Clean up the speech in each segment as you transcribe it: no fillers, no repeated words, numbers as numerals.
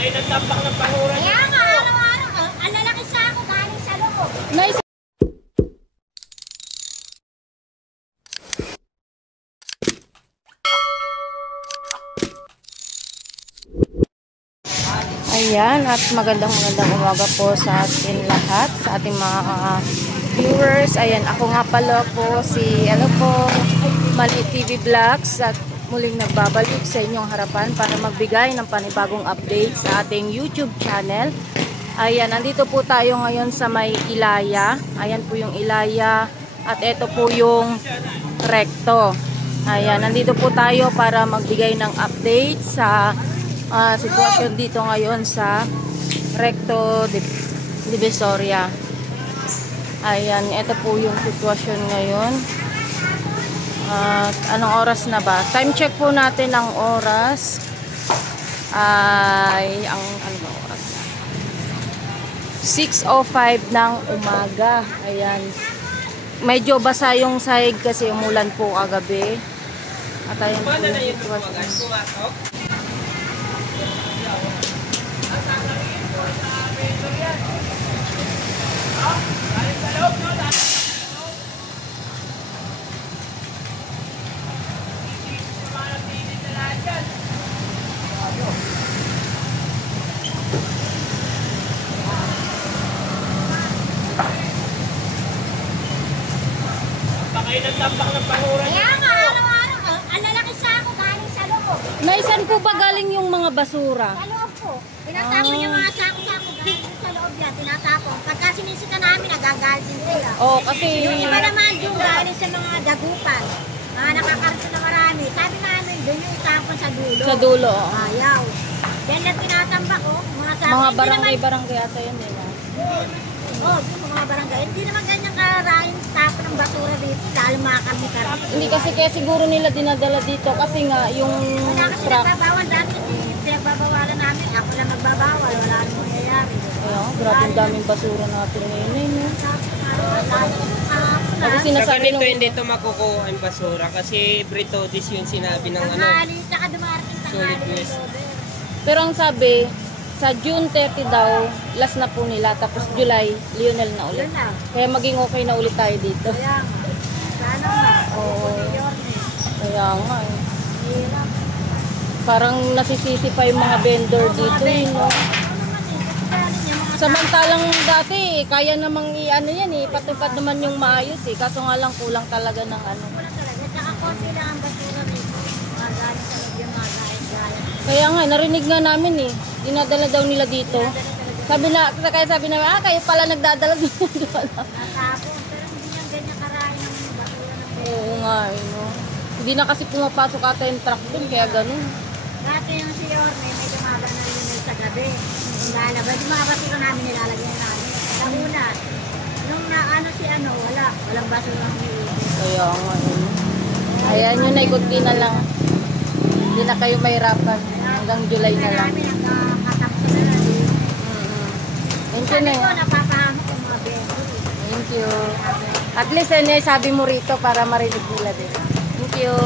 Kayo nagtampak ng pangura. Kaya nga, araw-araw, ang lalaki sa ako galing sa loob. Nice. Ayan, at magandang umaga po sa ating lahat, sa ating mga viewers. Ayan, ako nga pala po si Mali TV Vlogs, at muling nagbabalik sa inyong harapan para magbigay ng panibagong update sa ating YouTube channel. Ayan, nandito po tayo ngayon sa may Ilaya. Ayan po yung Ilaya at ito po yung Recto. Ayan, nandito po tayo para magbigay ng update sa sitwasyon dito ngayon sa Recto Divisoria. Ayan, ito po yung sitwasyon ngayon. At anong oras na ba? Time check po natin ang oras. Ay, ano ba oras na? 6:05 ng umaga. Ayan. Medyo basa yung sahig kasi umulan po kagabi. At ayan po yung sitwasyon. Kayo nagtampak ng pangura. Kaya nga, araw-araw, ang lalaki sa ako galing sa loob. Naisan po ba galing yung mga basura? Sa loob po. Tinatapon yung mga sako-sako galing sa loob yan. Tinatapon. Pagka sinisita namin, nagagalit din sila. Oh, kasi Yung iba naman yung galing sa mga dagupan. Mga nakakarto na marami. Sabi namin, doon yung itapon sa dulo. sa dulo. Oh. Ayaw. Yan lang tinatambak ko. Mga sako. Mga Hindi barangay ata yun nila. Oh, yung mga barangay. Hindi naman ganyan karaing tapon ng basura dito. Lalo mga kami-kami. Hindi kasi kaya siguro nila dinadala dito kasi nga yung Wala kasi truck. nagbabawal dati. Pinagbabawalan namin. Ako lang magbabawal. Wala nang mangyayari. Ayun, grabe ang daming basura natin ngayon. No? Kasi Sa sinasabi ganito nung hindi ito makukuha ang basura kasi Britodis yung sinabi ng ano. Tanghali, tsaka dumarating Solid tanghali. waste. pero ang sabi sa June 30 daw, last na po nila. Tapos July, Lionel na ulit. Yun na. Kaya maging okay na ulit tayo dito. Kaya nga. Sana nga. Oo. Yun eh. Kaya nga eh. Hirap. Parang nasisisi pa yung mga vendor dito eh, no? Samantalang dati, kaya namang i-ano yan eh, patupad naman yung maayos eh. Kaso nga lang kulang talaga ng ano. Wala talaga. Tsaka konti lang ang basura rito. Mga galing sa loob yung mga gaya. Kaya nga, narinig nga namin eh. Dinadala daw nila dito. Sabi namin, kayo pala nagdadala dito. Natapon. Pero hindi yan ganyan karami ng basura ng pera. Oo nga eh, no? Hindi na kasi pumapasok ata yung truck dun, kaya ganun. Dati yung si Orne, may dumaga na rin yun sa gabi. Lalabas, yung mga basura namin nilalagyan namin. Sa una, nung naano si walang basura ng iuwi. Kaya nga eh. Ayan yun, naikuti na lang. Hindi na kayo mahirapan. Hanggang July na lang. Namin ang katakto na lang. Thank you Sabi na ko, yun. napapahamok yung mga vendor. Thank you. At least ano yung sabi mo rito para marinig nila din. Thank you.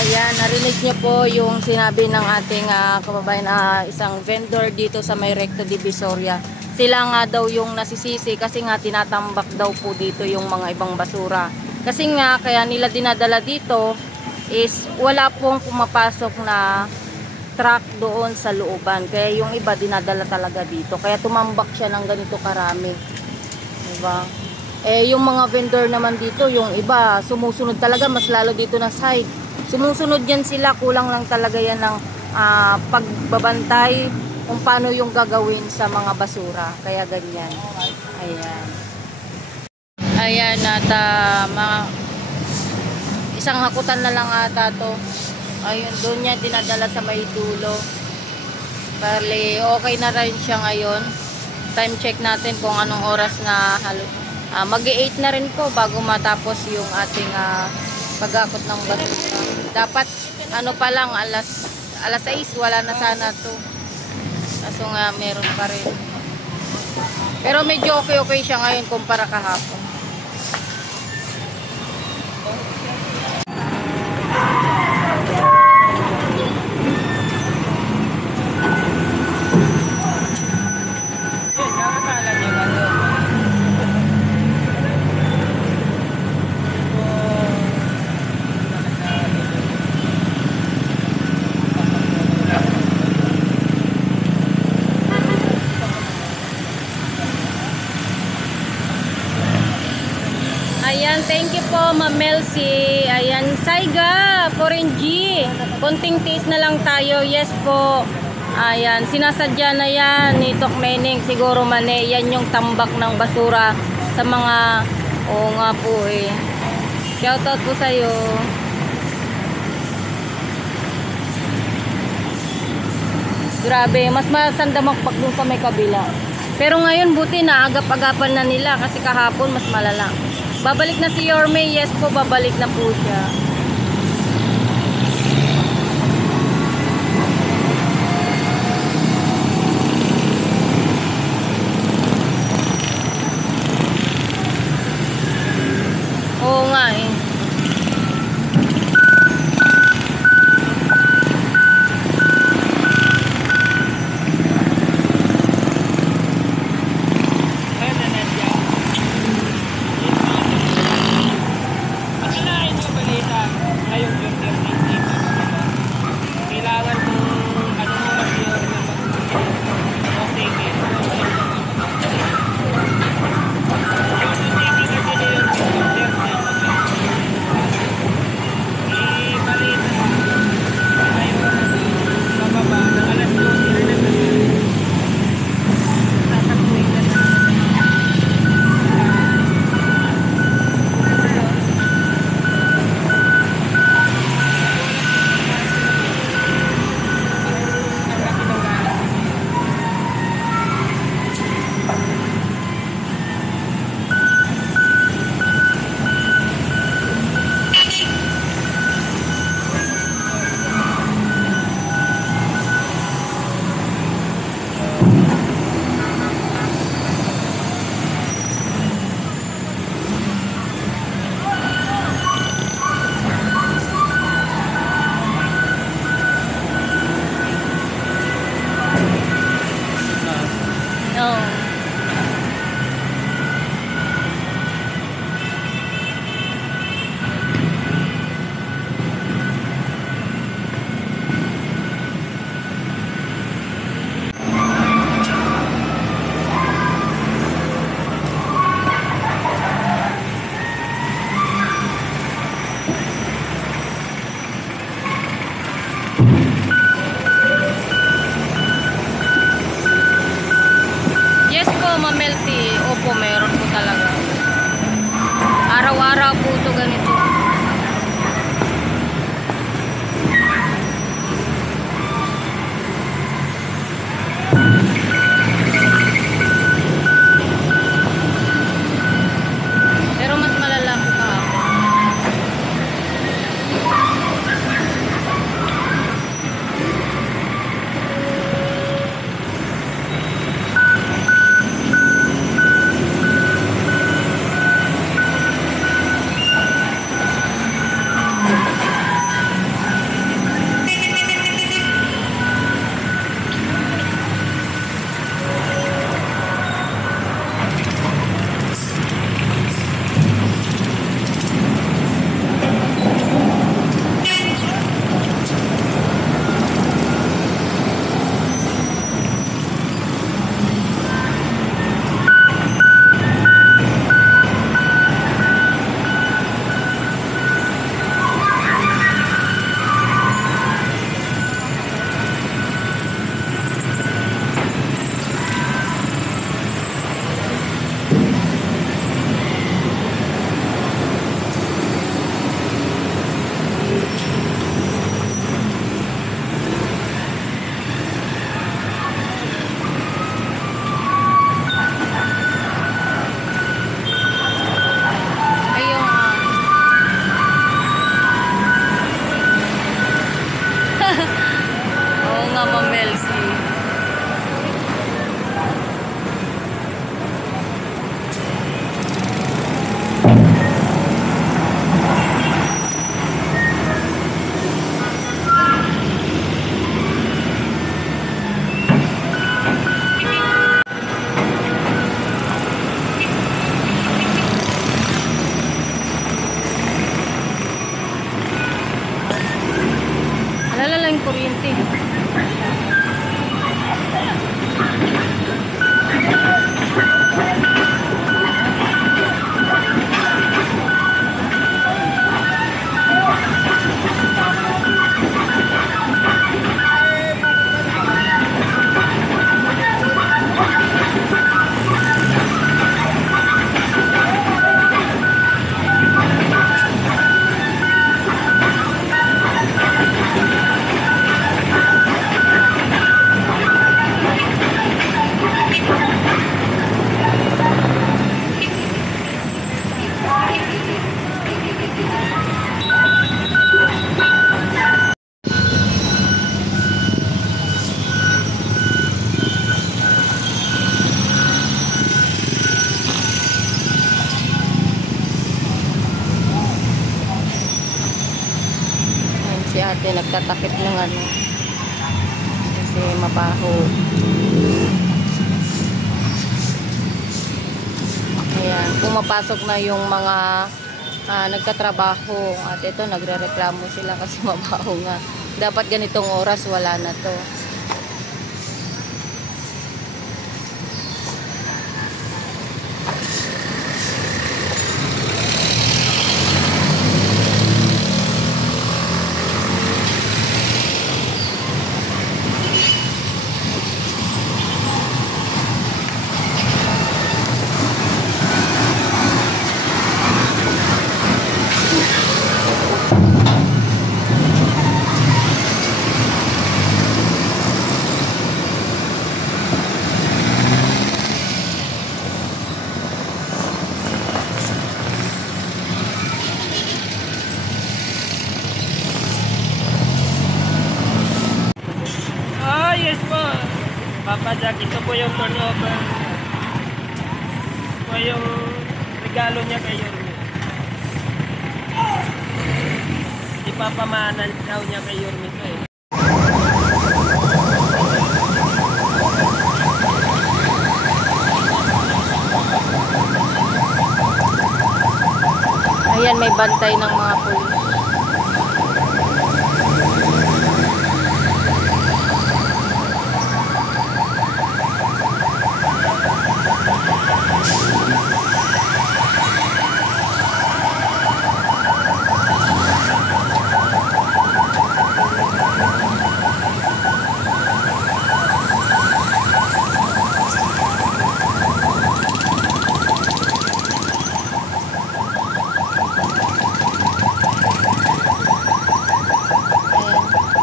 Ayan, narinig niyo po yung sinabi ng ating kababayan na isang vendor dito sa may Recto Divisoria. Sila nga daw yung nasisisi kasi nga tinatambak daw po dito yung mga ibang basura. Kasi nga kaya nila dinadala dito is wala pong pumapasok na truck doon sa looban. Kaya yung iba dinadala talaga dito. Kaya tumambak siya ng ganito karami. Diba? Eh yung mga vendor naman dito, yung iba sumusunod talaga mas lalo dito na side. Sumusunod yan sila, kulang lang talaga yan ng pagbabantay kung paano yung gagawin sa mga basura. Kaya ganyan. Ayan. Ayan, at isang hakutan na lang ata to. Ayun, doon niya dinadala sa may dulo. Bali, okay na rin siya ngayon. Time check natin kung anong oras na mag-8 na rin po bago matapos yung ating pag-akot ng basura. Dapat ano pa lang alas 6 wala na sana to. Kaso nga meron pa rin. Pero medyo okay siya ngayon kumpara kahapon. si, ayan, Saiga, 4NG. Konting taste na lang tayo. Yes po. Ayan, sinasadya na yan ni Tok Meneng. Siguro mane, yan yung tambak ng basura sa mga, oo nga po eh. Shoutout po sa'yo. Grabe, mas masanda magpak dun sa may kabila. Pero ngayon buti na agap-agapan na nila kasi kahapon mas malala. Babalik na si Yorme, yes po, babalik na po siya. Oo nga eh. Ayun na nandiyan. Akalain mo balita ngayong birthday ni Tito. Kailangan kung ano mo mag-yun na mag-sige. Opo, meron po talaga. Araw-araw po ito ganito. Pero mas malala po kahapon. Alala yung kuryente. nagtatakip ng ano. Kasi mabaho. Ayan, pumapasok na yung mga nagtatrabaho. At ito, nagre-reklamo sila kasi mabaho nga. Dapat ganitong oras, wala na to. Ah, yes po. Papa Jack, ito po yung turnover. Ito po yung regalo niya kay Yorme. Ipapamanan daw niya kay Yorme ito eh. Ayan, may bantay ng mga pulis.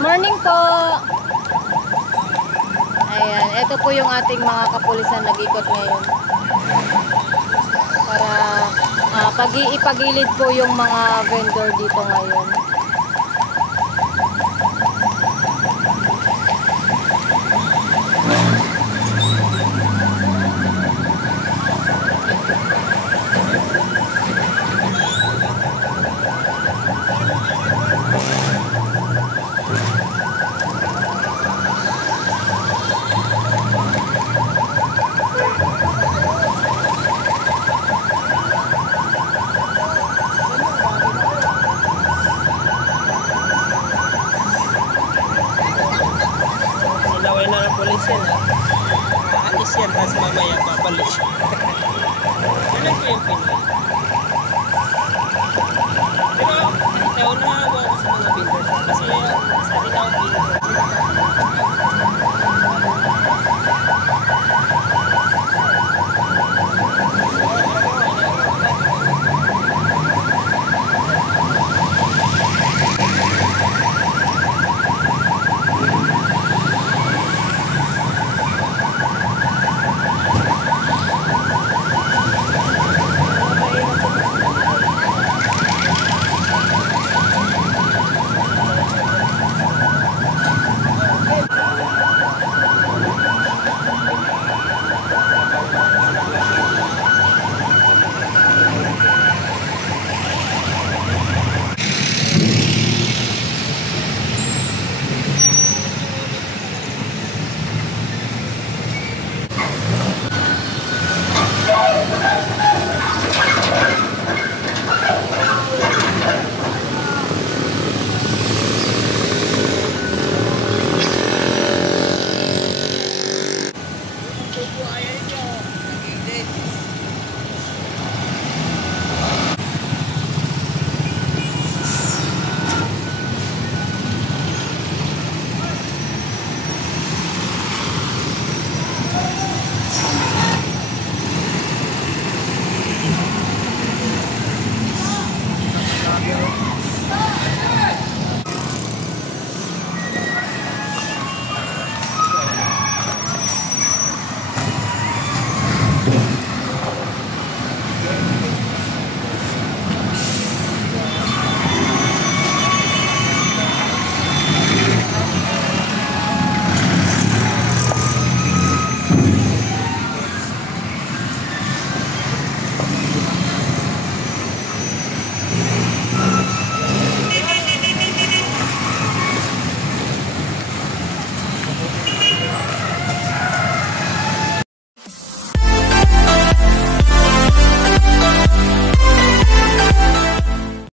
Morning po! Ayan, ito po yung ating mga kapulisan nag-ikot ngayon. Para ipagilid po yung mga vendor dito ngayon. Sinaway na ng polis yan ha. Aalis yan, tapos mamaya babalik siya. Ganun po yung Pinoy. Pero, ito, nahawa ko sa mga builders. Kasi, isa din ako builder.